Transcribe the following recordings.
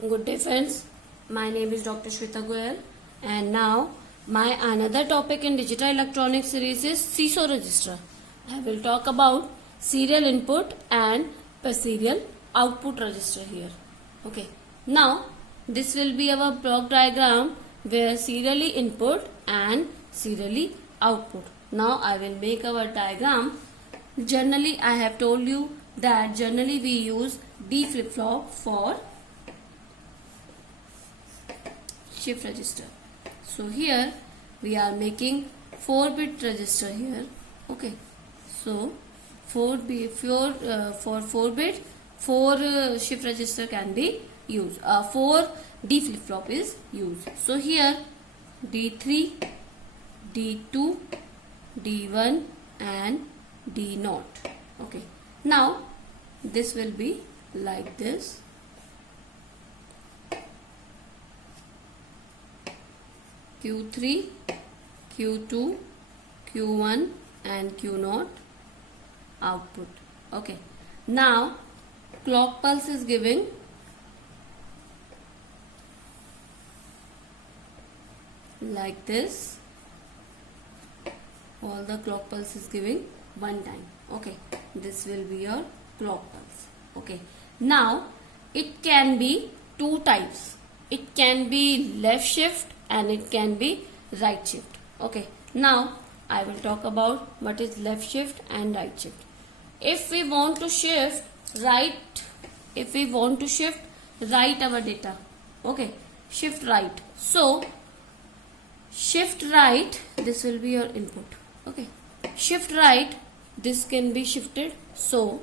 Good day friends, my name is Dr. Shweta Goyal and now my another topic in digital electronics series is CISO register. I will talk about serial input and serial output register here. Okay, now this will be our block diagram where serially input and serially output. Now I will make our diagram. Generally I have told you that generally we use D flip-flop for shift register. So here we are making 4-bit register here. Okay, so 4 for 4-bit 4 shift register can be used. 4 D flip flop is used. So here D3, D2, D1 and D0. Okay, now this will be like this. Q3, Q2, Q1 and Q0 output. Okay, now clock pulse is giving like this. All the clock pulse is giving one time. Okay, this will be your clock pulse. Okay, now it can be two types. It can be left shift and it can be right shift. Okay, now I will talk about what is left shift and right shift. If we want to shift right our data, okay, shift right. So shift right, this will be your input. Okay, shift right, this can be shifted. So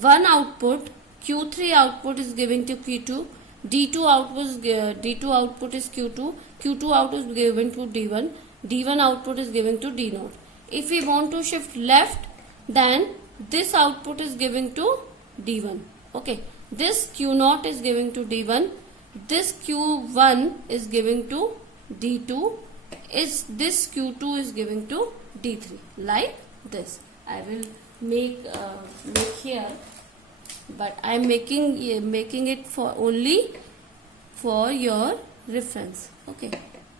one output, Q3 output is giving to Q2, D2 output is Q2, Q2 output is given to D1, D1 output is given to D0. If we want to shift left, then this output is giving to D1. Okay, this Q0 is giving to D1, this Q1 is giving to D2, this Q2 is giving to D3, like this. I will make here, but I am making it for only for your reference. Okay,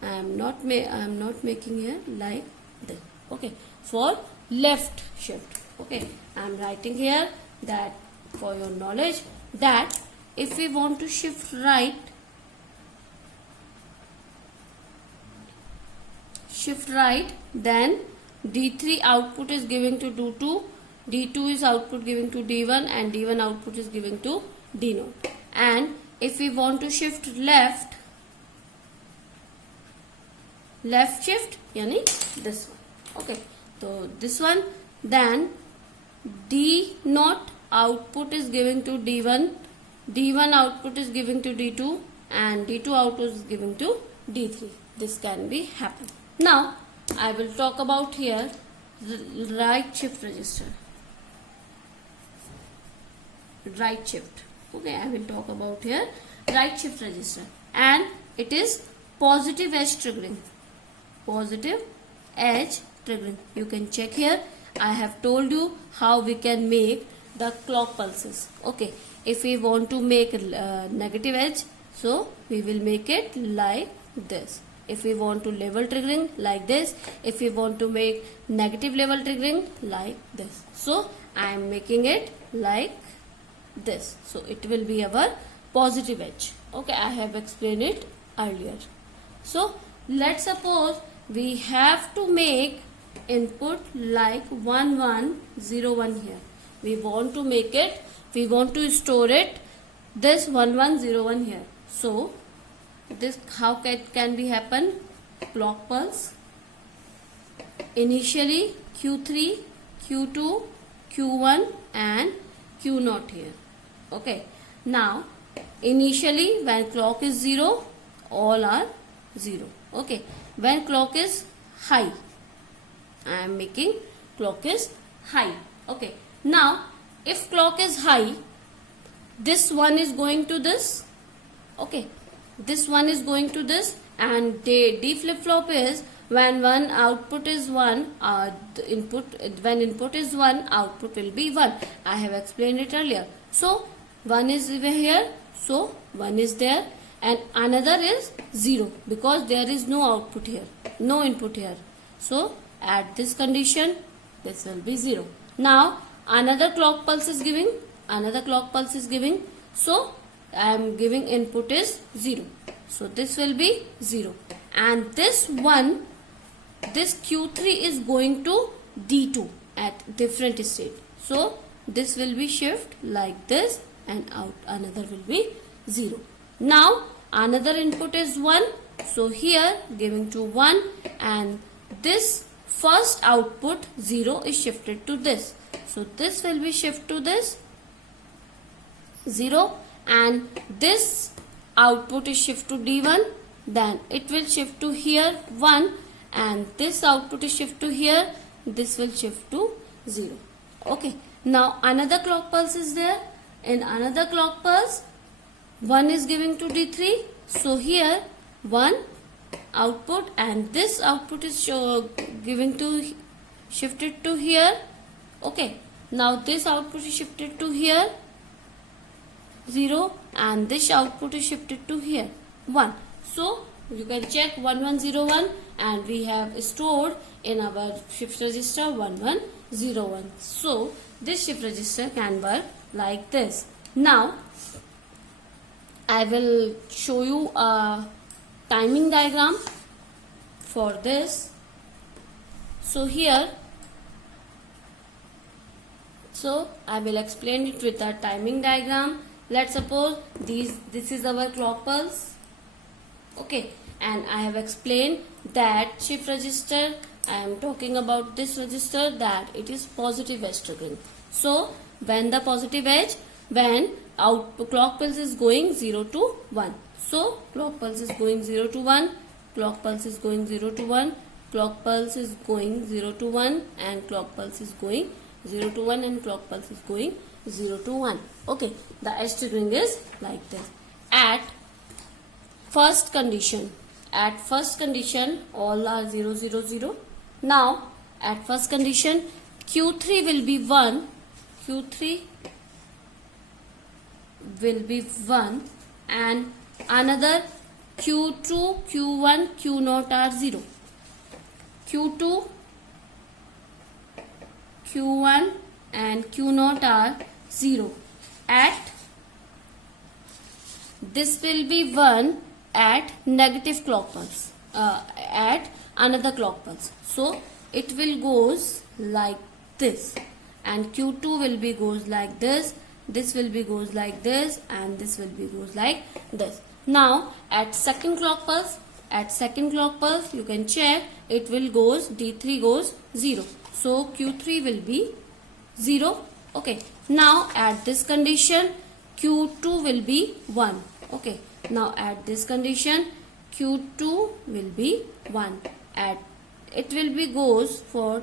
I am not making here like this. Okay, for left shift. Okay, I am writing here that for your knowledge that if we want to shift right, then D3 output is giving to D2, D2 is output giving to D1 and D1 output is giving to D0. And if we want to shift left shift, yani this one. Okay, so this one, then D0 output is giving to D1, D1 output is giving to D2 and D2 output is giving to D3. This can be happen. Now I will talk about here right shift register. Right shift. Okay, I will talk about here right shift register, and it is positive edge triggering. Positive edge triggering. You can check here. I have told you how we can make the clock pulses. Okay, if we want to make negative edge, so we will make it like this. If we want to level triggering, like this. If we want to make negative level triggering, like this. So I am making it like this. So it will be our positive edge. Okay, I have explained it earlier. So let's suppose we have to make input like 1101 here. We want to make it, we want to store it this 1101 here. So this how can be happen? Clock pulse. Initially Q3, Q2, Q1 and Q0 here. Okay, now initially when clock is 0, all are 0. Okay, when clock is high, I am making clock is high. Okay, now if clock is high, this one is going to this. Okay, this one is going to this, and D flip flop is when one output is 1, when input is 1, output will be 1. I have explained it earlier. So 1 is here, so 1 is there, and another is 0 because there is no output here, no input here. So at this condition, this will be 0. Now another clock pulse is giving, so I am giving input is 0. So this will be 0, and this one, this Q3 is going to D2 at different state. So this will be shift like this, and out another will be 0. Now another input is 1, so here giving to 1, and this first output 0 is shifted to this. So this will be shift to this 0, and this output is shift to D1, then it will shift to here 1, and this output is shift to here, this will shift to 0. Okay, now another clock pulse is there. In another clock pulse, 1 is giving to D3, so here 1 output, and this output is giving to shifted to here. Okay, now this output is shifted to here 0, and this output is shifted to here 1. So you can check 1101, and we have stored in our shift register 1101. So this shift register can work like this. Now I will show you a timing diagram for this. So here, so I will explain it with a timing diagram. Let's suppose this is our clock pulse. Okay, and I have explained that shift register, I am talking about this register, that it is positive edge triggering. So when the positive edge, when clock pulse is going 0 to 1. So clock pulse is going 0 to 1, clock pulse is going 0 to 1, clock pulse is going 0 to 1, and clock pulse is going 0 to 1, and clock pulse is going 0 to 1. Okay, the edge triggering is like this. At first condition, all are 0 0 0. Now at first condition, Q3 will be 1, and another Q2, Q1, Q0 are 0. Q2, Q1 and Q0 are 0. At this will be 1 at negative clock pulse, at another clock pulse. So it will goes like this, and Q2 will be goes like this, this will be goes like this, and this will be goes like this. Now at second clock pulse, you can check, it will goes D3 goes 0. So Q3 will be 0. Okay, now at this condition, Q2 will be 1. Okay, now at this condition, Q2 will be 1. At it will be goes for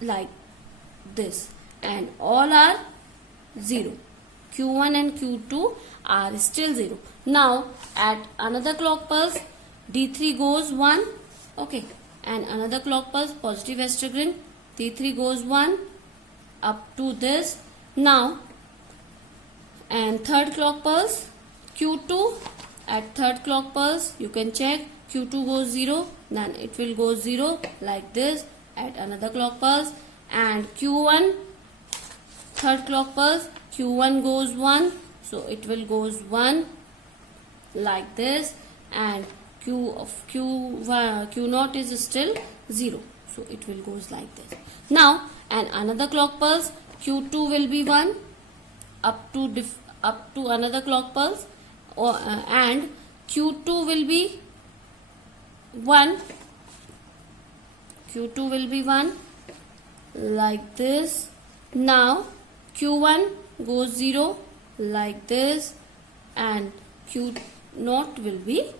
like this, and all are 0. Q1 and Q2 are still 0. Now at another clock pulse, D3 goes 1. Okay, and another clock pulse, positive edge triggering, D3 goes 1 up to this. Now and third clock pulse, Q2, at third clock pulse you can check, Q2 goes 0, then it will go 0 like this at another clock pulse. And Q1, third clock pulse, Q1 goes 1, so it will goes 1 like this, and Q0 is still 0, so it will goes like this. Now and another clock pulse, Q2 will be 1 up to another clock pulse, and Q2 will be 1, like this. Now Q1 goes 0 like this, and Q0 will be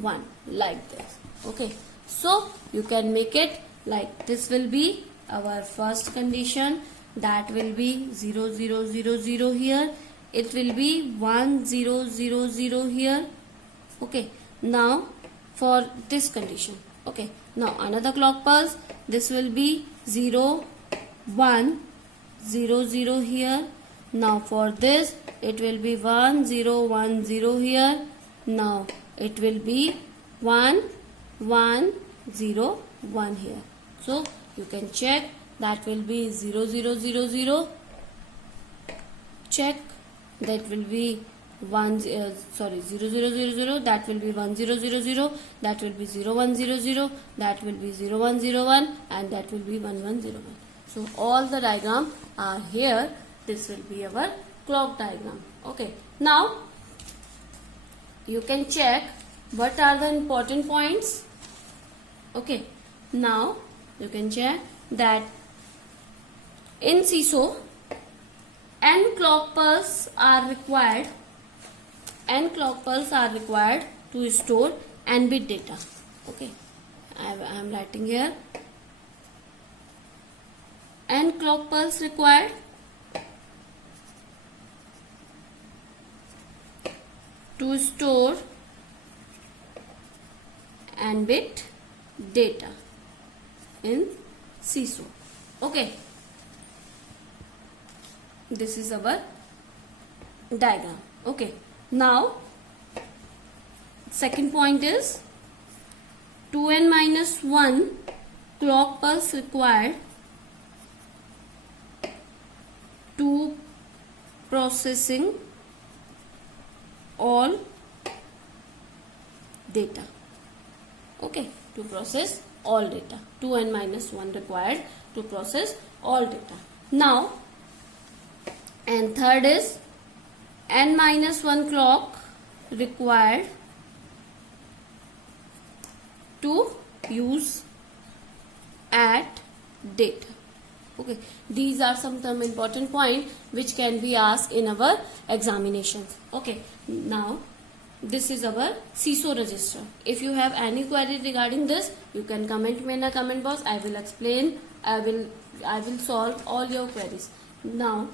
1 like this. Okay, so you can make it like this. Will be our first condition, that will be 0 0 0 0 here, it will be 1 0 0 0 here. Okay, now for this condition. Okay, now another clock pulse, this will be 0 1 0 0 here, Now for this it will be 1 0 1 0 here. Now it will be 1 1 0 1 here. So you can check, that will be 0 0 0 0. Check, that will be 0 0 0 0 0, that will be 1 0 0 0, that will be 0 1 0 0, that will be 0 1 0 1, and that will be 1 1 0 1. So all the diagram are here. This will be our clock diagram. Okay, now you can check what are the important points. Okay, now you can check that in seesaw n clock pulses are required. N clock pulses are required to store n bit data. Okay, I am writing here. N clock pulse required to store n bit data in seesaw. Okay, this is our diagram. Okay, now second point is 2n minus 1 clock pulse required to processing all data. Okay, to process all data. 2n minus 1 required to process all data. Now, and third is n minus 1 clock required to use at data. Okay, these are some important points which can be asked in our examinations. Okay, now this is our seesaw register. If you have any query regarding this, you can comment me in the comment box. I will explain. I will solve all your queries. Now